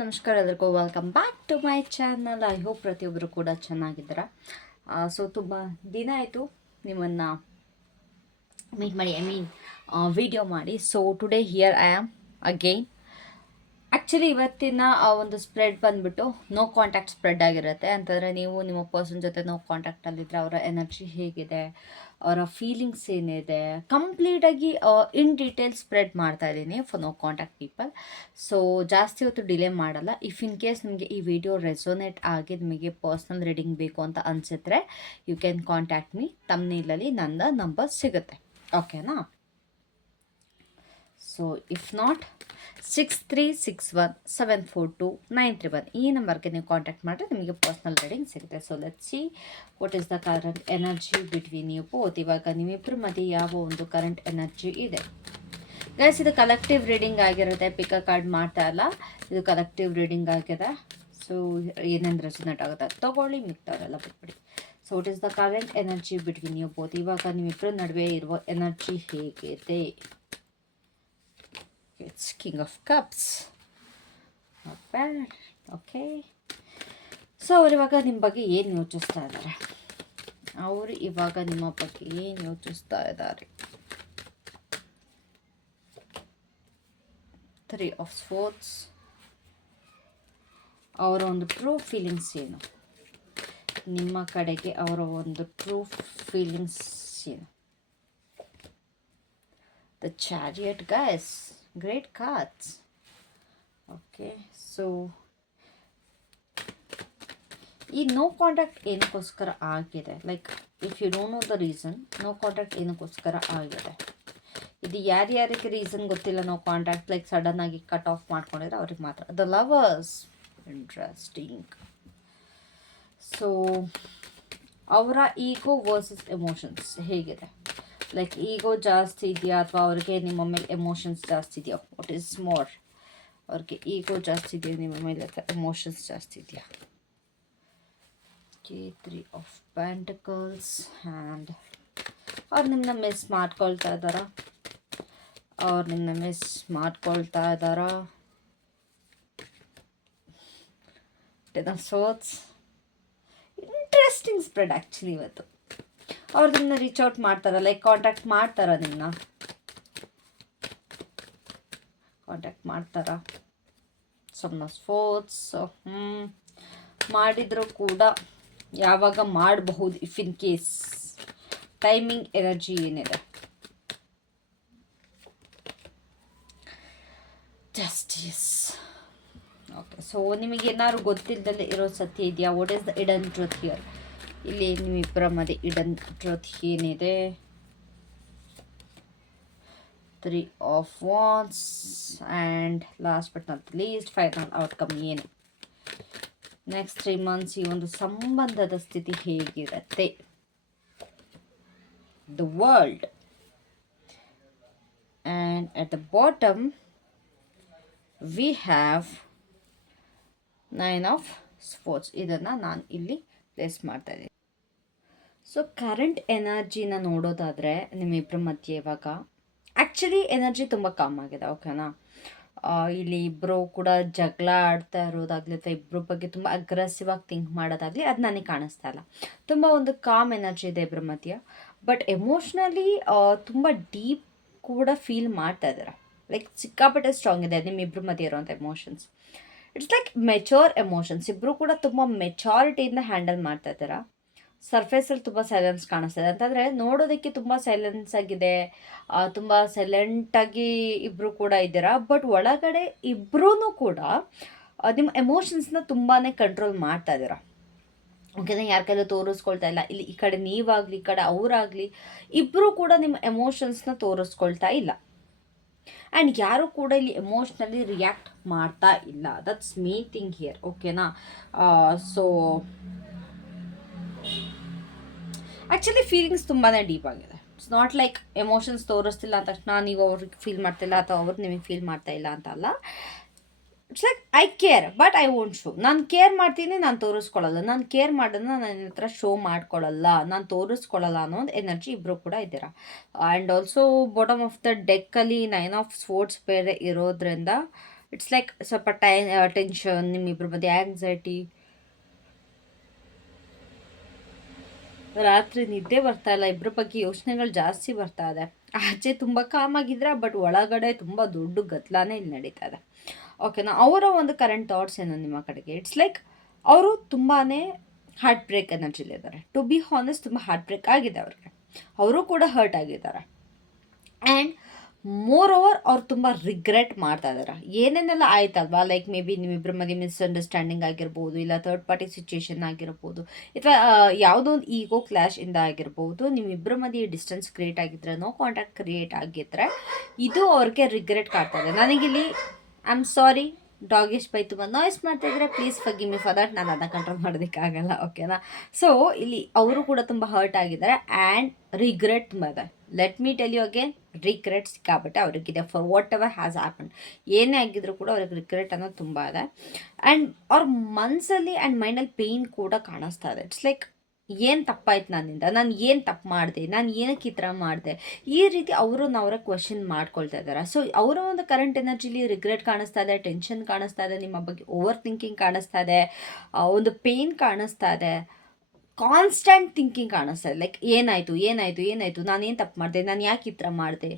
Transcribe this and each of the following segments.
ನಮಸ್ಕಾರ ಎಲ್ಲರಿಗೂ welcome back to my channel. I hope ಪ್ರತಿಯೊಬ್ಬರು ಕೂಡ ಚೆನ್ನಾಗಿದ್ದೀರಾ. ಸೊ ತುಂಬ ದಿನ ಆಯಿತು ನಿಮ್ಮನ್ನು ಮೀಟ್ ಮಾಡಿ, ವಿಡಿಯೋ ಮಾಡಿ. So today here I am again. Actually ಇವತ್ತಿನ ಒಂದು ಸ್ಪ್ರೆಡ್ ಬಂದುಬಿಟ್ಟು ನೋ ಕಾಂಟ್ಯಾಕ್ಟ್ ಸ್ಪ್ರೆಡ್ ಆಗಿರುತ್ತೆ. ಅಂತಂದರೆ ನೀವು ನಿಮ್ಮ ಪರ್ಸನ್ ಜೊತೆ ನೋ ಕಾಂಟ್ಯಾಕ್ಟಲ್ಲಿದ್ದರೆ ಅವರ ಎನರ್ಜಿ ಹೇಗಿದೆ, ಅವರ ಫೀಲಿಂಗ್ಸ್ ಏನಿದೆ, ಕಂಪ್ಲೀಟಾಗಿ ಇನ್ ಡೀಟೇಲ್ ಸ್ಪ್ರೆಡ್ ಮಾಡ್ತಾ ಇದ್ದೀನಿ for no contact people. So ಜಾಸ್ತಿ ಹೊತ್ತು ಡಿಲೇ ಮಾಡಲ್ಲ. ಇಫ್ ಇನ್ ಕೇಸ್ ನಿಮಗೆ ಈ ವಿಡಿಯೋ ರೆಸೋನೇಟ್ ಆಗಿ ನಿಮಗೆ ಪರ್ಸ್ನಲ್ ರೀಡಿಂಗ್ ಬೇಕು ಅಂತ ಅನಿಸಿದ್ರೆ ಯು ಕ್ಯಾನ್ ಕಾಂಟ್ಯಾಕ್ಟ್ ಮೀ. ತಮ್ನೇಲಲ್ಲಿ ನನ್ನ ನಂಬರ್ ಸಿಗುತ್ತೆ, ಓಕೆನಾ? ಸೊ ಇಫ್ ನಾಟ್ 6361742931 ಈ ನಂಬರ್ಗೆ ನೀವು ಕಾಂಟ್ಯಾಕ್ಟ್ ಮಾಡಿದ್ರೆ ನಿಮಗೆ ಪರ್ಸ್ನಲ್ ರೀಡಿಂಗ್ ಸಿಗುತ್ತೆ. So let's see what is the current energy between you both. ಇವಾಗ ನಿಮ್ಮಿಬ್ಬರ ಮಧ್ಯೆ ಯಾವ ಒಂದು ಕರೆಂಟ್ ಎನರ್ಜಿ ಇದೆ ಗೈಸ್? ಇದು ಕಲೆಕ್ಟಿವ್ ರೀಡಿಂಗ್ ಆಗಿರುತ್ತೆ. ಪಿಕ್ ಕಾರ್ಡ್ ಮಾಡ್ತಾ ಇಲ್ಲ, ಇದು ಕಲೆಕ್ಟಿವ್ ರೀಡಿಂಗ್ ಆಗಿದೆ. ಸೊ ಏನೇನು ರೆಸೊನೇಟ್ ಆಗುತ್ತೆ ತಗೊಳ್ಳಿ, ಮಿಕ್ತವರೆಲ್ಲ ಬಿಟ್ಬಿಡಿ. So what is the current energy between you both. ಇವಾಗ ನಿಮ್ಮಿಬ್ಬರ ನಡುವೆ ಇರುವ ಎನರ್ಜಿ ಹೇಗಿದೆ? It's King of Cups. Not bad. Okay. So ಅವ್ರು ಇವಾಗ ನಿಮ್ಮ ಬಗ್ಗೆ ಏನು ಯೋಚಿಸ್ತಾ ಇದ್ದಾರೆ? ಅವರು ಇವಾಗ ನಿಮ್ಮ ಬಗ್ಗೆ ಏನು ಯೋಚಿಸ್ತಾ ಇದ್ದಾರೆ? 3 of Swords. ಅವರ ಒಂದು ಟ್ರೂ ಫೀಲಿಂಗ್ಸ್ ಏನು ನಿಮ್ಮ ಕಡೆಗೆ? ಅವರ ಒಂದು ಟ್ರೂ ಫೀಲಿಂಗ್ಸ್ ಏನು? The Chariot, guys. Great cards. Okay, so ಈ ನೋ ಕಾಂಟ್ಯಾಕ್ಟ್ ಏನಕ್ಕೋಸ್ಕರ ಆಗಿದೆ? Like if you don't know the reason, no contact ಏನಕ್ಕೋಸ್ಕರ ಆಗಿದೆ? ಇದು ಯಾರ್ಯಾರಿಗೆ ರೀಸನ್ ಗೊತ್ತಿಲ್ಲ ನೋ ಕಾಂಟ್ಯಾಕ್ಟ್, ಲೈಕ್ ಸಡನ್ ಆಗಿ ಕಟ್ ಆಫ್ ಮಾಡ್ಕೊಂಡಿದ್ರೆ ಅವ್ರಿಗೆ ಮಾತ್ರ. The lovers, interesting. ಸೊ ಅವರ ಈಗೋ ವರ್ಸಸ್ ಎಮೋಷನ್ಸ್ ಹೇಗಿದೆ? ಲೈಕ್ ಈಗೋ ಜಾಸ್ತಿ ಇದೆಯಾ ಅಥವಾ ಅವ್ರಿಗೆ ನಿಮ್ಮ ಮೇಲೆ ಎಮೋಷನ್ಸ್ ಜಾಸ್ತಿ ಇದೆಯಾ? What is more? ಅವ್ರಿಗೆ ಈಗೋ ಜಾಸ್ತಿ ಇದೆಯಾ ನಿಮ್ಮ ಮೇಲೆ ಅಥವಾ ಎಮೋಷನ್ಸ್ ಜಾಸ್ತಿ ಇದೆಯಾ? Okay, 3 of Pentacles. ಆ್ಯಂಡ್ ಅವ್ರು ನಿಮ್ಮನ್ನ ಮಿಸ್ ಮಾಡ್ಕೊಳ್ತಾ ಇದ್ದಾರಾ? ಅವ್ರು ನಿಮ್ಮನ್ನ ಮಿಸ್ ಮಾಡ್ಕೊಳ್ತಾ ಇದ್ದಾರಾ? 10 of Swords. Interesting spread actually ಇವತ್ತು. ಅವ್ರು ನಿಮ್ಮನ್ನ ರೀಚ್ ಔಟ್ ಮಾಡ್ತಾರ, ಲೈಕ್ ಕಾಂಟ್ಯಾಕ್ಟ್ ಮಾಡ್ತಾರ, ನಿಮ್ಮನ್ನ ಕಾಂಟ್ಯಾಕ್ಟ್ ಮಾಡ್ತಾರ. ಸಮ್ ಆಫ್ ಸ್ಪೋರ್ಟ್ಸ್ ಮಾಡಿದರೂ ಕೂಡ ಯಾವಾಗ ಮಾಡಬಹುದು? If in case timing energy ಏನಿದೆ? ಜಸ್ಟಿಸ್. ಓಕೆ, ಸೊ ನಿಮಗೆ ಏನಾದ್ರು ಗೊತ್ತಿಲ್ಲದಲ್ಲೇ ಇರೋ ಸತ್ಯ ಇದೆಯಾ? What is the hidden truth here? ಇಲ್ಲಿ ನಿಮ್ಮಿಬ್ಬರ ಮಧ್ಯೆ ಹಿಡನ್ ಟ್ರೂತ್ ಏನಿದೆ? 3 of Wands. And last but not least final outcome ಏನು? ನೆಕ್ಸ್ಟ್ 3 months ಈ ಒಂದು ಸಂಬಂಧದ ಸ್ಥಿತಿ ಹೇಗಿರುತ್ತೆ? The world. And at the bottom we have 9 of Swords. ಇದನ್ನು ನಾನು ಇಲ್ಲಿ ಪ್ಲೇಸ್ ಮಾಡ್ತಾ ಇದ್ದೀನಿ. ಸೊ ಕರೆಂಟ್ ಎನರ್ಜಿನ ನೋಡೋದಾದರೆ ನಿಮ್ಮಿಬ್ಬರ ಮಧ್ಯೆ ಇವಾಗ ಆ್ಯಕ್ಚುಲಿ ಎನರ್ಜಿ ತುಂಬ ಕಾಮ್ ಆಗಿದೆ, ಓಕೆನಾ? ಇಲ್ಲಿ ಇಬ್ಬರು ಕೂಡ ಜಗಳ ಆಡ್ತಾ ಇರೋದಾಗಲಿ ಅಥವಾ ಇಬ್ಬರ ಬಗ್ಗೆ ತುಂಬ ಅಗ್ರೆಸಿವ್ ಆಗಿ ಥಿಂಕ್ ಮಾಡೋದಾಗಲಿ ಅದು ನನಗೆ ಕಾಣಿಸ್ತಾ ಇಲ್ಲ. ತುಂಬ ಒಂದು ಕಾಮ್ ಎನರ್ಜಿ ಇದೆ ಇಬ್ಬರ ಮಧ್ಯ. ಬಟ್ ಎಮೋಷ್ನಲಿ ತುಂಬ ಡೀಪ್ ಕೂಡ ಫೀಲ್ ಮಾಡ್ತಾ ಇದ್ದಾರೆ. ಲೈಕ್ ಸಿಕ್ಕಾಪಟ್ಟೆ ಸ್ಟ್ರಾಂಗ್ ಇದೆ ನಿಮ್ಮಿಬ್ಬರ ಮಧ್ಯೆ ಇರೋವಂಥ ಎಮೋಷನ್ಸ್. It's like ಮೆಚೋರ್ emotions. ಇಬ್ಬರು ಕೂಡ ತುಂಬ ಮೆಚಾರಿಟಿಯಿಂದ ಹ್ಯಾಂಡಲ್ ಮಾಡ್ತಾ ಇದ್ದಾರೆ. ಸರ್ಫೇಸಲ್ಲಿ ತುಂಬ ಸೈಲೆನ್ಸ್ ಕಾಣಿಸ್ತಾ ಇದೆ. ಅಂತಂದರೆ ನೋಡೋದಕ್ಕೆ ತುಂಬ ಸೈಲೆನ್ಸ್ ಆಗಿದೆ, ತುಂಬ ಸೈಲೆಂಟಾಗಿ ಇಬ್ಬರು ಕೂಡ ಇದ್ದೀರಾ. ಬಟ್ ಒಳಗಡೆ ಇಬ್ಬರೂ ಕೂಡ ನಿಮ್ಮ ಎಮೋಷನ್ಸ್ನ ತುಂಬಾ ಕಂಟ್ರೋಲ್ ಮಾಡ್ತಾ ಇದ್ದೀರಾ, ಓಕೆನಾ? ಯಾರ ಕೈಲೂ ತೋರಿಸ್ಕೊಳ್ತಾ ಇಲ್ಲ. ಇಲ್ಲಿ ಈ ಕಡೆ ನೀವಾಗಲಿ ಈ ಕಡೆ ಅವರಾಗಲಿ ಇಬ್ಬರೂ ಕೂಡ ನಿಮ್ಮ ಎಮೋಷನ್ಸ್ನ ತೋರಿಸ್ಕೊಳ್ತಾ ಇಲ್ಲ. ಆ್ಯಂಡ್ ಯಾರೂ ಕೂಡ ಇಲ್ಲಿ ಎಮೋಷ್ನಲಿ ರಿಯಾಕ್ಟ್ ಮಾಡ್ತಾ ಇಲ್ಲ. ದಟ್ಸ್ ಮೇನ್ ಥಿಂಗ್ ಹಿಯರ್, ಓಕೆನಾ? ಸೊ ಆ್ಯಕ್ಚುಲಿ ಫೀಲಿಂಗ್ಸ್ ತುಂಬಾ ಡೀಪ್ ಆಗಿದೆ. ಇಟ್ಸ್ ನಾಟ್ ಲೈಕ್ ಎಮೋಷನ್ಸ್ ತೋರಿಸ್ತಿಲ್ಲ ಅಂದ ತಕ್ಷಣ ನೀವು ಅವ್ರಿಗೆ ಫೀಲ್ ಮಾಡ್ತಿಲ್ಲ ಅಥವಾ ಅವ್ರು ನಿಮಗೆ ಫೀಲ್ ಮಾಡ್ತಾ ಇಲ್ಲ ಅಂತ ಅಲ್ಲ. It's like I care but I won't show. ನಾನು ಕೇರ್ ಮಾಡ್ತೀನಿ, ನಾನು ತೋರಿಸ್ಕೊಳ್ಳಲ್ಲ. ನಾನು ಕೇರ್ ಮಾಡೋದನ್ನ ನನ್ನ ಹತ್ರ ಶೋ ಮಾಡ್ಕೊಳ್ಳಲ್ಲ, ನಾನು ತೋರಿಸ್ಕೊಳ್ಳಲ್ಲ ಅನ್ನೋ ಒಂದು ಎನರ್ಜಿ ಇಬ್ಬರು ಕೂಡ ಇದ್ದೀರಾ. And also bottom of the ಡೆಕ್ಕಲ್ಲಿ 9 of Swords ಬೇರೆ ಇರೋದ್ರಿಂದ ಇಟ್ಸ್ ಲೈಕ್ ಸ್ವಲ್ಪ ಟೆನ್ಷನ್, ನಿಮ್ಮಿಬ್ಬರ ಮಧ್ಯೆ ಆ್ಯಂಗ್ಸೈಟಿ, ರಾತ್ರಿ ನಿದ್ದೆ ಬರ್ತಾ ಇಲ್ಲ, ಇಬ್ಬರ ಬಗ್ಗೆ ಯೋಚನೆಗಳು ಜಾಸ್ತಿ ಬರ್ತಾ ಇದೆ. ಆಚೆ ತುಂಬ ಕಾಮಾಗಿದ್ರೆ ಬಟ್ ಒಳಗಡೆ ತುಂಬ ದೊಡ್ಡ ಗದ್ದಲಾನೇ ಇಲ್ಲಿ ನಡೀತಾ ಇದೆ. ಓಕೆನಾ, ಅವರ ಒಂದು ಕರೆಂಟ್ ಥಾಟ್ಸ್ ಏನು ನಿಮ್ಮ ಕಡೆಗೆ, ಇಟ್ಸ್ ಲೈಕ್ ಅವರು ತುಂಬಾ ಹಾರ್ಟ್ ಬ್ರೇಕ್ ಎನರ್ಜಿಲಿದ್ದಾರೆ. ಟು ಬಿ ಹಾನೆಸ್ಟ್ ತುಂಬ ಹಾರ್ಟ್ ಬ್ರೇಕ್ ಆಗಿದೆ ಅವ್ರಿಗೆ, ಅವರು ಕೂಡ ಹರ್ಟ್ ಆಗಿದ್ದಾರೆ. ಆ್ಯಂಡ್ ಮೋರ್ ಓವರ್ ಅವ್ರು ತುಂಬ ರಿಗ್ರೆಟ್ ಮಾಡ್ತಾ ಇದ್ದಾರೆ. ಏನೇನೆಲ್ಲ ಆಯ್ತಲ್ವಾ, ಲೈಕ್ ಮೇ ಬಿ ನಿಮ್ಮಿಬ್ಬರ ಮಧ್ಯೆ ಮಿಸ್ಅಂಡರ್ಸ್ಟ್ಯಾಂಡಿಂಗ್ ಆಗಿರ್ಬೋದು, ಇಲ್ಲ ಥರ್ಡ್ ಪಾರ್ಟಿ ಸಿಚುವೇಶನ್ ಆಗಿರ್ಬೋದು, ಅಥವಾ ಯಾವುದೋ ಒಂದು ಈಗೋ ಕ್ಲಾಶ್ ಇಂದ ಆಗಿರ್ಬೋದು, ನಿಮ್ಮಿಬ್ಬರ ಮಧ್ಯೆ ಡಿಸ್ಟೆನ್ಸ್ ಕ್ರಿಯೇಟ್ ಆಗಿದ್ರೆ, ನೋ ಕಾಂಟ್ಯಾಕ್ಟ್ ಕ್ರಿಯೇಟ್ ಆಗಿದ್ರೆ, ಇದು ಅವ್ರಿಗೆ ರಿಗ್ರೆಟ್ ಕಾಡ್ತಾ ಇದೆ. ನನಗಿಲ್ಲಿ ಐ ಆಮ್ ಸಾರಿ, ಡಾಗಿಶ್ ಬೈ ತುಂಬ ನಾಯ್ಸ್ ಮಾಡ್ತಾಯಿದ್ರೆ please forgive me for that, ನಾನು ಅದನ್ನ ಕಂಟ್ರೋಲ್ ಮಾಡೋದಕ್ಕಾಗಲ್ಲ. ಓಕೆನಾ, ಸೊ ಇಲ್ಲಿ ಅವರು ಕೂಡ ತುಂಬ ಹರ್ಟ್ ಆಗಿದ್ದಾರೆ ಆ್ಯಂಡ್ ರಿಗ್ರೆಟ್ ತುಂಬ ಇದೆ. Let me tell you again, regret ಸಿಕ್ಕಾಬಟ್ಟೆ ಅವ್ರಿಗಿದೆ for whatever has happen. ಏನೇ ಆಗಿದ್ರು ಕೂಡ ಅವ್ರಿಗೆ ರಿಗ್ರೆಟ್ ಅನ್ನೋದು ತುಂಬ ಇದೆ. ಆ್ಯಂಡ್ ಅವ್ರ ಮನಸ್ಸಲ್ಲಿ ಆ್ಯಂಡ್ ಮೈಂಡಲ್ಲಿ ಪೇಯ್ನ್ ಕೂಡ ಕಾಣಿಸ್ತಾ ಇದೆ. ಇಟ್ಸ್ ಲೈಕ್ ಏನು ತಪ್ಪಾಯ್ತು ನನ್ನಿಂದ, ನಾನು ಏನು ತಪ್ಪು ಮಾಡಿದೆ, ನಾನು ಏನಕ್ಕೆ ಈ ಥರ ಮಾಡಿದೆ, ಈ ರೀತಿ ಅವರನ್ನ ಅವರೇ ಕ್ವೆಶನ್ ಮಾಡ್ಕೊಳ್ತಾ ಇದ್ದಾರೆ. ಸೊ ಅವರ ಒಂದು ಕರೆಂಟ್ ಎನರ್ಜಿಲಿ ರಿಗ್ರೆಟ್ ಕಾಣಿಸ್ತಾ ಇದೆ, ಟೆನ್ಷನ್ ಕಾಣಿಸ್ತಾ ಇದೆ, ನಿಮ್ಮ ಬಗ್ಗೆ ಓವರ್ ಥಿಂಕಿಂಗ್ ಕಾಣಿಸ್ತಾ ಇದೆ, ಒಂದು ಪೇಯ್ನ್ ಕಾಣಿಸ್ತಾ ಇದೆ, ಕಾನ್ಸ್ಟೆಂಟ್ ಥಿಂಕಿಂಗ್ ಕಾಣಿಸ್ತಾ ಇದೆ. ಲೈಕ್ ಏನಾಯಿತು, ನಾನೇನು ತಪ್ಪು ಮಾಡಿದೆ, ನಾನು ಯಾಕೆ ಈ ಥರ ಮಾಡಿದೆ,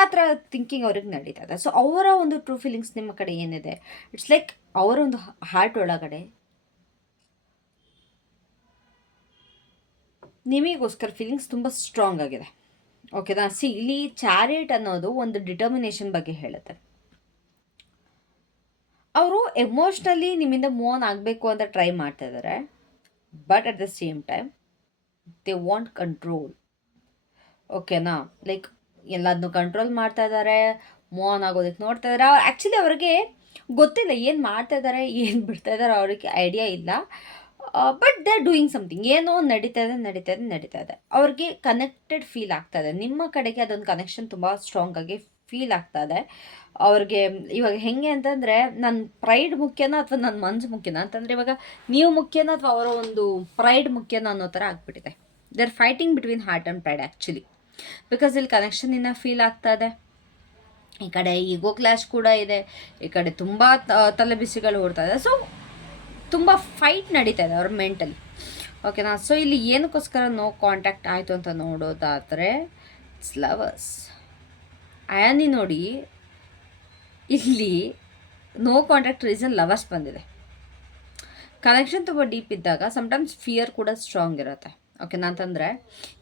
ಆ ಥರ ಥಿಂಕಿಂಗ್ ಅವ್ರಿಗೆ ನಡೀತಾ ಇದೆ. ಸೊ ಅವರ ಒಂದು ಟ್ರೂ ಫೀಲಿಂಗ್ಸ್ ನಿಮ್ಮ ಕಡೆ ಏನಿದೆ, ಇಟ್ಸ್ ಲೈಕ್ ಅವರ ಒಂದು ಹಾರ್ಟ್ ಒಳಗಡೆ ನಿಮಗೋಸ್ಕರ ಫೀಲಿಂಗ್ಸ್ ತುಂಬ ಸ್ಟ್ರಾಂಗ್ ಆಗಿದೆ. ಓಕೆನಾ, ಇಲ್ಲಿ ಚಾರಿಯಟ್ ಅನ್ನೋದು ಒಂದು ಡಿಟರ್ಮಿನೇಷನ್ ಬಗ್ಗೆ ಹೇಳುತ್ತೆ. ಅವರು ಎಮೋಷ್ನಲಿ ನಿಮ್ಮಿಂದ ಮೂವ್ ಆನ್ ಆಗಬೇಕು ಅಂತ ಟ್ರೈ ಮಾಡ್ತಾ ಇದ್ದಾರೆ, but at the same time they want control. ಓಕೆನಾ, ಲೈಕ್ ಎಲ್ಲದನ್ನು ಕಂಟ್ರೋಲ್ ಮಾಡ್ತಾ ಇದ್ದಾರೆ, ಮೂವ್ ಆನ್ ಆಗೋದಕ್ಕೆ ನೋಡ್ತಾ ಇದ್ದಾರೆ. ಆ್ಯಕ್ಚುಲಿ ಅವ್ರಿಗೆ ಗೊತ್ತಿಲ್ಲ ಏನು ಮಾಡ್ತಾ ಇದ್ದಾರೆ, ಏನು ಬಿಡ್ತಾ ಇದ್ದಾರೆ, ಅವ್ರಿಗೆ ಐಡಿಯಾ ಇಲ್ಲ. But they are doing something, ಏನೋ ನಡೀತಾ ಇದೆ. ಅವ್ರಿಗೆ ಕನೆಕ್ಟೆಡ್ ಫೀಲ್ ಆಗ್ತಾ ಇದೆ. ನಿಮ್ಮ ಕಡೆಗೆ ಅದೊಂದು ಕನೆಕ್ಷನ್ ತುಂಬ ಸ್ಟ್ರಾಂಗ್ ಆಗಿ ಫೀಲ್ ಆಗ್ತಾ ಇದೆ ಅವ್ರಿಗೆ. ಇವಾಗ ಹೆಂಗೆ ಅಂತಂದರೆ, ನನ್ನ ಪ್ರೈಡ್ ಮುಖ್ಯನಾ ಅಥವಾ ನನ್ನ ಮನ್ಸು ಮುಖ್ಯನಾ ಅಂತಂದರೆ, ಇವಾಗ ನೀವು ಮುಖ್ಯನಾ ಅಥವಾ ಅವರ ಒಂದು ಪ್ರೈಡ್ ಮುಖ್ಯನಾ ಅನ್ನೋ ಥರ ಆಗ್ಬಿಟ್ಟಿದೆ. They are fighting between heart and pride actually, because ಇಲ್ಲಿ ಕನೆಕ್ಷನ್ ಇನ್ನೂ ಫೀಲ್ ಆಗ್ತಾ ಇದೆ. ಈ ಕಡೆ ಈಗೋ ಕ್ಲಾಶ್ ಕೂಡ ಇದೆ, ಈ ಕಡೆ ತುಂಬ ತಲೆಬಿಸಿಗಳು ಓಡ್ತಾ ಇದೆ. ಸೊ ತುಂಬ ಫೈಟ್ ನಡೀತಾ ಇದೆ ಅವ್ರ ಮೆಂಟಲಿ. ಓಕೆನಾ, ಸೊ ಇಲ್ಲಿ ಏನಕ್ಕೋಸ್ಕರ ನೋ ಕಾಂಟ್ಯಾಕ್ಟ್ ಆಯಿತು ಅಂತ ನೋಡೋದಾದರೆ, ಇಟ್ಸ್ ಲವರ್ಸ್. ಆ್ಯನಿ ನೋಡಿ, ಇಲ್ಲಿ ನೋ ಕಾಂಟ್ಯಾಕ್ಟ್ ರೀಸನ್ ಲವರ್ಸ್ ಬಂದಿದೆ. ಕನೆಕ್ಷನ್ ತುಂಬ ಡೀಪ್ ಇದ್ದಾಗ ಸಮ್ಟೈಮ್ಸ್ ಫಿಯರ್ ಕೂಡ ಸ್ಟ್ರಾಂಗ್ ಇರುತ್ತೆ. ಓಕೆನಾ, ಅಂತಂದರೆ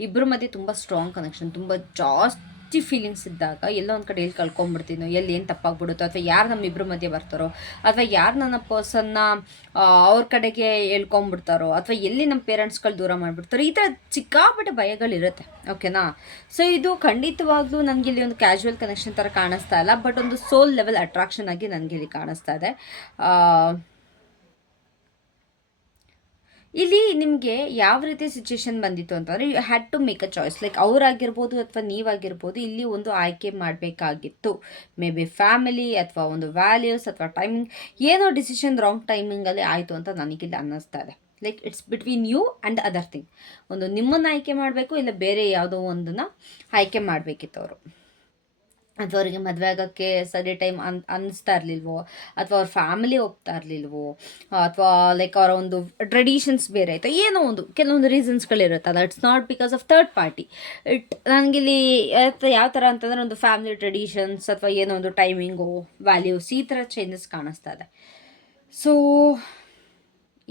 ಇಬ್ಬರ ಮಧ್ಯೆ ತುಂಬ ಸ್ಟ್ರಾಂಗ್ ಕನೆಕ್ಷನ್, ತುಂಬ ಜಾಸ್ತಿ ಫೀಲಿಂಗ್ಸ್ ಇದ್ದಾಗ ಎಲ್ಲೋ ಒಂದು ಕಡೆ ಎಲ್ಲಿ ಕಳ್ಕೊಂಬಿಡ್ತೀನೋ, ಎಲ್ಲಿ ಏನು ತಪ್ಪಾಗ್ಬಿಡುತ್ತೋ, ಅಥವಾ ಯಾರು ನಮ್ಮಿಬ್ಬರ ಮಧ್ಯೆ ಬರ್ತಾರೋ, ಅಥವಾ ಯಾರು ನನ್ನ ಪರ್ಸನ್ನ ಅವ್ರ ಕಡೆಗೆ ಎಳ್ಕೊಂಬಿಡ್ತಾರೋ, ಅಥವಾ ಎಲ್ಲಿ ನಮ್ಮ ಪೇರೆಂಟ್ಸ್ಗಳು ದೂರ ಮಾಡಿಬಿಡ್ತಾರೋ, ಈ ಥರ ಸಿಕ್ಕಾಪಟ್ಟೆ ಭಯಗಳಿರುತ್ತೆ. ಓಕೆನಾ, ಸೊ ಇದು ಖಂಡಿತವಾಗ್ಲೂ ನನಗೆ ಇಲ್ಲಿ ಒಂದು ಕ್ಯಾಶುವಲ್ ಕನೆಕ್ಷನ್ ಥರ ಕಾಣಿಸ್ತಾ ಇಲ್ಲ, ಬಟ್ ಒಂದು ಸೋಲ್ ಲೆವೆಲ್ ಅಟ್ರಾಕ್ಷನ್ ಆಗಿ ನನಗೆ ಇಲ್ಲಿ ಕಾಣಿಸ್ತಾ ಇದೆ. ಇಲ್ಲಿ ನಿಮಗೆ ಯಾವ ರೀತಿ ಸಿಚುವೇಶನ್ ಬಂದಿತ್ತು ಅಂತಂದರೆ, you had to make a choice. Like ಅವರಾಗಿರ್ಬೋದು ಅಥವಾ ನೀವಾಗಿರ್ಬೋದು, ಇಲ್ಲಿ ಒಂದು ಆಯ್ಕೆ ಮಾಡಬೇಕಾಗಿತ್ತು. ಮೇ ಬಿ ಫ್ಯಾಮಿಲಿ ಅಥವಾ ಒಂದು ವ್ಯಾಲ್ಯೂಸ್ ಅಥವಾ ಟೈಮಿಂಗ್, ಏನೋ ಡಿಸಿಷನ್ ರಾಂಗ್ ಟೈಮಿಂಗಲ್ಲಿ ಆಯಿತು ಅಂತ ನನಗಿಲ್ಲಿ ಅನ್ನಿಸ್ತಾ ಇದೆ. Like it's between you and other thing. ಒಂದು ನಿಮ್ಮನ್ನು ಆಯ್ಕೆ ಮಾಡಬೇಕು, ಇಲ್ಲ ಬೇರೆ ಯಾವುದೋ ಒಂದನ್ನು ಆಯ್ಕೆ ಮಾಡಬೇಕಿತ್ತು ಅವರು. ಅಥವಾ ಅವರಿಗೆ ಮದುವೆ ಆಗೋಕ್ಕೆ ಸರಿ ಟೈಮ್ ಅನ್ನಿಸ್ತಾ ಇರಲಿಲ್ವೋ, ಅಥವಾ ಅವ್ರ ಫ್ಯಾಮಿಲಿ ಒಪ್ತಾ ಇರಲಿಲ್ವೋ, ಅಥವಾ ಲೈಕ್ ಅವರ ಒಂದು ಟ್ರೆಡಿಷನ್ಸ್ ಬೇರೆ ಆಯಿತು, ಏನೋ ಒಂದು ಕೆಲವೊಂದು ರೀಸನ್ಸ್ಗಳಿರುತ್ತಲ್ಲ. It's not because of third party. ನನಗಿಲ್ಲಿ ಯಾವ ಥರ ಅಂತಂದರೆ, ಒಂದು ಫ್ಯಾಮಿಲಿ ಟ್ರೆಡಿಷನ್ಸ್ ಅಥವಾ ಏನೋ ಒಂದು ಟೈಮಿಂಗು, ವ್ಯಾಲ್ಯೂಸ್, ಈ ಥರ ಚೇಂಜಸ್ ಕಾಣಿಸ್ತಾ ಇದೆ. ಸೊ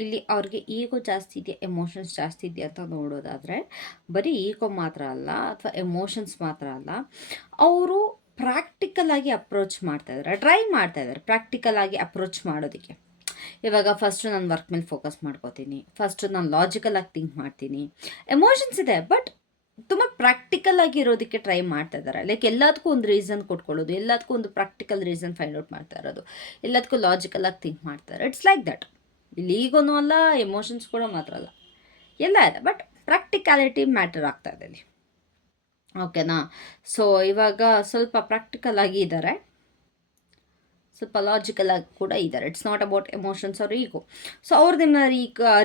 ಇಲ್ಲಿ ಅವ್ರಿಗೆ ಈಗೋ ಜಾಸ್ತಿ ಇದೆಯಾ, ಎಮೋಷನ್ಸ್ ಜಾಸ್ತಿ ಇದೆಯಾ ಅಂತ ನೋಡೋದಾದರೆ, ಬರೀ ಈಗೋ ಮಾತ್ರ ಅಲ್ಲ ಅಥವಾ ಎಮೋಷನ್ಸ್ ಮಾತ್ರ ಅಲ್ಲ, ಅವರು ಪ್ರಾಕ್ಟಿಕಲ್ ಆಗಿ ಅಪ್ರೋಚ್ ಮಾಡ್ತಾಯಿದ್ದಾರೆ, ಟ್ರೈ ಮಾಡ್ತಾಯಿದ್ದಾರೆ ಪ್ರಾಕ್ಟಿಕಲ್ ಆಗಿ ಅಪ್ರೋಚ್ ಮಾಡೋದಕ್ಕೆ. ಇವಾಗ ಫಸ್ಟು ನಾನು ವರ್ಕ್ ಮೇಲೆ ಫೋಕಸ್ ಮಾಡ್ಕೋತೀನಿ, ಫಸ್ಟು ನಾನು ಲಾಜಿಕಲ್ ಆಗಿ ಥಿಂಕ್ ಮಾಡ್ತೀನಿ. ಎಮೋಷನ್ಸ್ ಇದೆ, ಬಟ್ ತುಂಬ ಪ್ರಾಕ್ಟಿಕಲ್ ಆಗಿ ಇರೋದಕ್ಕೆ ಟ್ರೈ ಮಾಡ್ತಾ ಇದ್ದಾರೆ. ಲೈಕ್ ಎಲ್ಲದಕ್ಕೂ ಒಂದು ರೀಸನ್ ಕೊಟ್ಕೊಳ್ಳೋದು, ಎಲ್ಲದಕ್ಕೂ ಒಂದು ಪ್ರಾಕ್ಟಿಕಲ್ ರೀಸನ್ ಫೈಂಡ್ ಔಟ್ ಮಾಡ್ತಾ ಇರೋದು, ಎಲ್ಲದಕ್ಕೂ ಲಾಜಿಕಲ್ ಆಗಿ ಥಿಂಕ್ ಮಾಡ್ತಾರೆ. It's like that. ಇಲ್ಲಿ ಈಗೋನೂ ಅಲ್ಲ, ಎಮೋಷನ್ಸ್ ಕೂಡ ಮಾತ್ರ ಅಲ್ಲ, ಎಲ್ಲ ಇದೆ, ಬಟ್ ಪ್ರಾಕ್ಟಿಕಾಲಿಟಿ ಮ್ಯಾಟರ್ ಆಗ್ತಾ ಇದೆ ಇಲ್ಲಿ. ಓಕೆನಾ, ಸೊ ಇವಾಗ ಸ್ವಲ್ಪ ಪ್ರಾಕ್ಟಿಕಲ್ ಆಗಿ ಇದ್ದಾರೆ, ಸ್ವಲ್ಪ ಲಾಜಿಕಲ್ ಆಗಿ ಕೂಡ ಇದ್ದಾರೆ. ಇಟ್ಸ್ ನಾಟ್ ಅಬೌಟ್ ಎಮೋಷನ್ಸ್ ಅವ್ರ ಈಗೋ. ಸೊ ಅವ್ರು ನಿಮ್ಮನ್ನ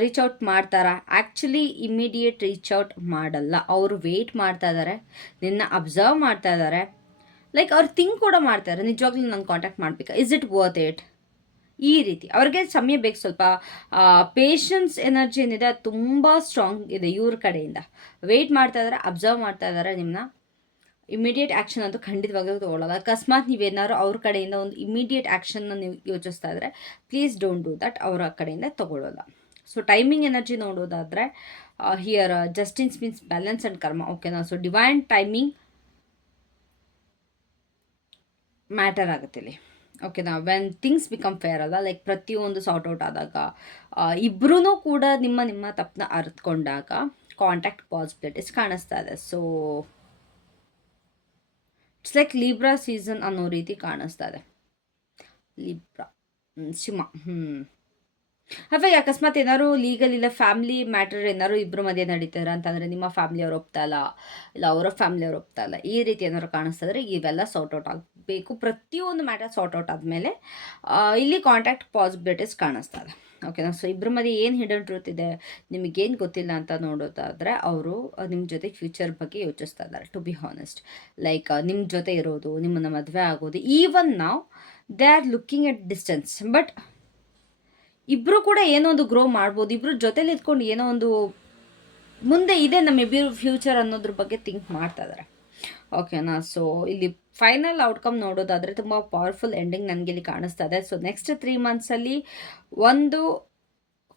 ರೀಚ್ ಔಟ್ ಮಾಡ್ತಾರಾ? ಆ್ಯಕ್ಚುಲಿ ಇಮಿಡಿಯೇಟ್ ರೀಚ್ ಔಟ್ ಮಾಡಲ್ಲ. ಅವರು ವೆಯ್ಟ್ ಮಾಡ್ತಾ ಇದ್ದಾರೆ, ನಿನ್ನ ಅಬ್ಸರ್ವ್ ಮಾಡ್ತಾ ಇದ್ದಾರೆ. ಲೈಕ್ ಅವ್ರು ಥಿಂಕ್ ಕೂಡ ಮಾಡ್ತಾರೆ, ನಿಜವಾಗ್ಲೂ ನಾನು ಕಾಂಟ್ಯಾಕ್ಟ್ ಮಾಡಬೇಕಾ, ಇಸ್ ಇಟ್ ವರ್ತ್ ಇಟ್, ಈ ರೀತಿ ಅವ್ರಿಗೆ ಸಮಯ ಬೇಕು. ಸ್ವಲ್ಪ ಪೇಷನ್ಸ್ ಎನರ್ಜಿ ಏನಿದೆ ಅದು ತುಂಬ ಸ್ಟ್ರಾಂಗ್ ಇದೆ ಇವ್ರ ಕಡೆಯಿಂದ. ವೆಯ್ಟ್ ಮಾಡ್ತಾ ಇದ್ದಾರೆ, ಅಬ್ಸರ್ವ್ ಮಾಡ್ತಾ ಇದ್ದಾರೆ ನಿಮ್ಮನ್ನ. ಇಮಿಡಿಯೇಟ್ ಆ್ಯಕ್ಷನ್ ಅಂತೂ ಖಂಡಿತವಾಗ್ಲೂ ತೊಗೊಳ್ಳೋಲ್ಲ. ಅಕಸ್ಮಾತ್ ನೀವೇನಾದ್ರು ಅವ್ರ ಕಡೆಯಿಂದ ಒಂದು ಇಮಿಡಿಯೇಟ್ ಆ್ಯಕ್ಷನ್ನ ನೀವು ಯೋಚಿಸ್ತಾ ಇದ್ದರೆ ಪ್ಲೀಸ್ ಡೋಂಟ್ ಡೂ ದಟ್, ಅವರ ಕಡೆಯಿಂದ ತೊಗೊಳ್ಳೋಲ್ಲ. ಸೊ ಟೈಮಿಂಗ್ ಎನರ್ಜಿ ನೋಡೋದಾದರೆ ಹಿಯರ್ ಜಸ್ಟಿನ್ಸ್ ಮೀನ್ಸ್ ಬ್ಯಾಲೆನ್ಸ್ ಆ್ಯಂಡ್ ಕರ್ಮ, ಓಕೆನಾ. ಸೊ ಡಿವೈನ್ ಟೈಮಿಂಗ್ ಮ್ಯಾಟರ್ ಆಗುತ್ತೆ ಇಲ್ಲಿ, ಓಕೆನಾ. ವೆನ್ ಥಿಂಗ್ಸ್ ಬಿಕಮ್ ಫೇರ್ ಅಲ್ಲ, ಲೈಕ್ ಪ್ರತಿಯೊಂದು ಸಾರ್ಟ್ ಔಟ್ ಆದಾಗ, ಇಬ್ಬರೂ ಕೂಡ ನಿಮ್ಮ ತಪ್ಪನ್ನ ಅರಿತುಕೊಂಡಾಗ ಕಾಂಟ್ಯಾಕ್ಟ್ ಪಾಸಿಬಿಲಿಟೀಸ್ ಕಾಣಿಸ್ತಾ ಇದೆ. ಸೊ ಇಟ್ಸ್ ಲೈಕ್ ಲೀಬ್ರಾ ಸೀಸನ್ ಅನ್ನೋ ರೀತಿ ಕಾಣಿಸ್ತಾ ಇದೆ. ಲೀಬ್ರಾ ಸಿಂಹ. ಹಾಗಾಗಿ ಅಕಸ್ಮಾತ್ ಏನಾದ್ರು ಲೀಗಲ್ ಇಲ್ಲ ಫ್ಯಾಮಿಲಿ ಮ್ಯಾಟರ್ ಏನಾದ್ರು ಇಬ್ಬರ ಮಧ್ಯೆ ನಡೀತಾರೆ ಅಂತಂದರೆ ನಿಮ್ಮ ಫ್ಯಾಮಿಲಿಯವ್ರು ಒಪ್ತಾ ಇಲ್ಲ ಅವರ ಫ್ಯಾಮಿಲಿಯವ್ರು ಒಪ್ತಾ ಇಲ್ಲ, ಈ ರೀತಿ ಏನಾದ್ರು ಕಾಣಿಸ್ತಾ ಇದ್ರೆ ಇವೆಲ್ಲ ಸಾರ್ಟ್ ಔಟ್ ಆಗಬೇಕು. ಪ್ರತಿಯೊಂದು ಮ್ಯಾಟರ್ ಸಾರ್ಟ್ ಔಟ್ ಆದಮೇಲೆ ಇಲ್ಲಿ ಕಾಂಟ್ಯಾಕ್ಟ್ ಪಾಸಿಬಿಲಿಟೀಸ್ ಕಾಣಿಸ್ತಾ ಇದೆ, ಓಕೆನಾ. ಸೊ ಇಬ್ಬರ ಮಧ್ಯೆ ಏನು ಹಿಡನ್ ಟ್ರೂತ್ ಇದೆ, ನಿಮಗೇನು ಗೊತ್ತಿಲ್ಲ ಅಂತ ನೋಡೋದಾದರೆ ಅವರು ನಿಮ್ಮ ಜೊತೆ ಫ್ಯೂಚರ್ ಬಗ್ಗೆ ಯೋಚಿಸ್ತಾ ಇದ್ದಾರೆ, ಟು ಬಿ ಹಾನೆಸ್ಟ್. ಲೈಕ್ ನಿಮ್ಮ ಜೊತೆ ಇರೋದು, ನಿಮ್ಮನ್ನು ಮದುವೆ ಆಗೋದು, ಈವನ್ ನಾವು they are looking at distance. But ಇಬ್ಬರು ಕೂಡ ಏನೋ ಒಂದು ಗ್ರೋ ಮಾಡ್ಬೋದು, ಇಬ್ಬರು ಜೊತೆಲಿ ಇದ್ಕೊಂಡು ಏನೋ ಒಂದು ಮುಂದೆ ಇದೆ ನಮ್ಮಿಬ್ಬರು ಫ್ಯೂಚರ್ ಅನ್ನೋದ್ರ ಬಗ್ಗೆ ಥಿಂಕ್ ಮಾಡ್ತಾ ಇದ್ದಾರೆ, ಓಕೆನಾ. ಸೊ ಇಲ್ಲಿ ಫೈನಲ್ ಔಟ್ಕಮ್ ನೋಡೋದಾದರೆ ತುಂಬ ಪವರ್ಫುಲ್ ಎಂಡಿಂಗ್ ನನಗೆ ಇಲ್ಲಿ ಕಾಣಿಸ್ತಾ ಇದೆ. ಸೊ ನೆಕ್ಸ್ಟ್ 3 ಮಂತ್ಸಲ್ಲಿ ಒಂದು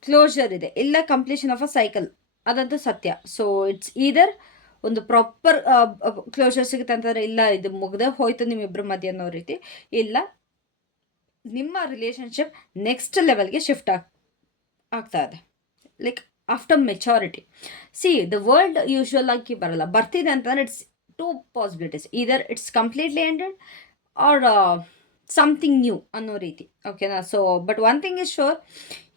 ಕ್ಲೋಷರ್ ಇದೆ, ಇಲ್ಲ ಕಂಪ್ಲೀಷನ್ ಆಫ್ ಅ ಸೈಕಲ್, ಅದಂತೂ ಸತ್ಯ. ಸೊ ಇಟ್ಸ್ ಈದರ್ ಒಂದು ಪ್ರಾಪರ್ ಕ್ಲೋಷರ್ ಸಿಗುತ್ತೆ ಅಂತಂದರೆ, ಇಲ್ಲ ಇದು ಮುಗ್ದೇ ಹೋಯ್ತು ನಿಮ್ಮಿಬ್ಬರ ಮಧ್ಯೆ ಅನ್ನೋ ರೀತಿ, ಇಲ್ಲ ನಿಮ್ಮ ರಿಲೇಷನ್ಶಿಪ್ ನೆಕ್ಸ್ಟ್ ಲೆವೆಲ್ಗೆ ಶಿಫ್ಟ್ ಆಗ್ತಾ ಇದೆ, like after maturity. See the world usual ಆಗಿ ಬರಲ್ಲ, ಬರ್ತಿದೆ ಅಂತಂದರೆ it's 2 possibilities, either it's completely ended or something new ಅನ್ನೋ ರೀತಿ, ಓಕೆನಾ. So but one thing is sure,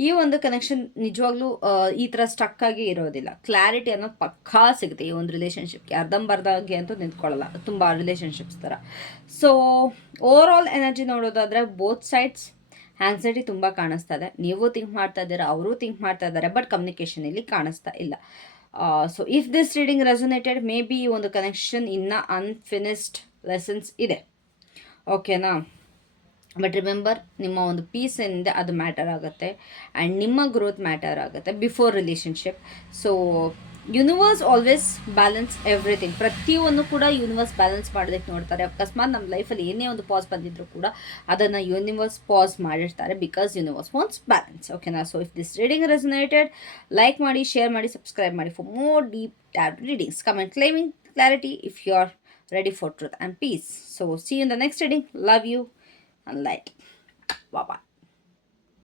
ಈ ಒಂದು ಕನೆಕ್ಷನ್ ನಿಜವಾಗ್ಲೂ ಈ ಥರ ಸ್ಟಕ್ ಆಗಿ ಇರೋದಿಲ್ಲ, ಕ್ಲಾರಿಟಿ ಅನ್ನೋದು ಪಕ್ಕಾ ಸಿಗುತ್ತೆ ಈ ಒಂದು ರಿಲೇಷನ್ಶಿಪ್ಗೆ. ಅರ್ಧಂಬರ್ಧಾಗೆ ಅಂತೂ ನಿಂತ್ಕೊಳ್ಳಲ್ಲ ತುಂಬ ರಿಲೇಷನ್ಶಿಪ್ಸ್ ಥರ. ಸೊ ಓವರ್ ಆಲ್ ಎನರ್ಜಿ ನೋಡೋದಾದರೆ ಬೋತ್ ಸೈಡ್ಸ್ ಆ್ಯನ್ಸೈಟಿ ತುಂಬ ಕಾಣಿಸ್ತಾ ಇದೆ. ನೀವು ಥಿಂಕ್ ಮಾಡ್ತಾ ಇದ್ದೀರಾ, ಅವರು ಥಿಂಕ್ ಮಾಡ್ತಾ ಇದ್ದಾರೆ, ಬಟ್ ಕಮ್ಯುನಿಕೇಷನ್ ಇಲ್ಲಿ ಕಾಣಿಸ್ತಾ ಇಲ್ಲ. So if this reading resonated, maybe ಈ ಒಂದು ಕನೆಕ್ಷನ್ ಇನ್ನೂ ಅನ್ಫಿನಿಶ್ಡ್ ಲೆಸನ್ಸ್ ಇದೆ, ಓಕೆನಾ. ಬಟ್ ರಿಮೆಂಬರ್, ನಿಮ್ಮ ಒಂದು ಪೀಸ್ ಏನಿದೆ ಅದು ಮ್ಯಾಟರ್ ಆಗುತ್ತೆ, ಆ್ಯಂಡ್ ನಿಮ್ಮ ಗ್ರೋತ್ ಮ್ಯಾಟರ್ ಆಗುತ್ತೆ before relationship. So universe always balance everything, ಪ್ರತಿಯೊಂದು ಕೂಡ ಯೂನಿವರ್ಸ್ ಬ್ಯಾಲೆನ್ಸ್ ಮಾಡೋದಕ್ಕೆ ನೋಡ್ತಾರೆ. ಅಕಸ್ಮಾತ್ ನಮ್ಮ ಲೈಫಲ್ಲಿ ಏನೇ ಒಂದು ಪಾಸ್ ಬಂದಿದ್ರು ಕೂಡ ಅದನ್ನು ಯೂನಿವರ್ಸ್ ಪಾಸ್ ಮಾಡಿರ್ತಾರೆ, ಬಿಕಾಸ್ ಯೂನಿವರ್ಸ್ ವಾಂಟ್ಸ್ ಬ್ಯಾಲೆನ್ಸ್, ಓಕೆನಾ. So if this reading resonated, like ಮಾಡಿ, ಶೇರ್ ಮಾಡಿ, ಸಬ್ಸ್ಕ್ರೈಬ್ ಮಾಡಿ for more deep tarot readings. Comment claiming clarity if you are ready for truth and peace. So see you in the next reading. Love you and light. Bye bye.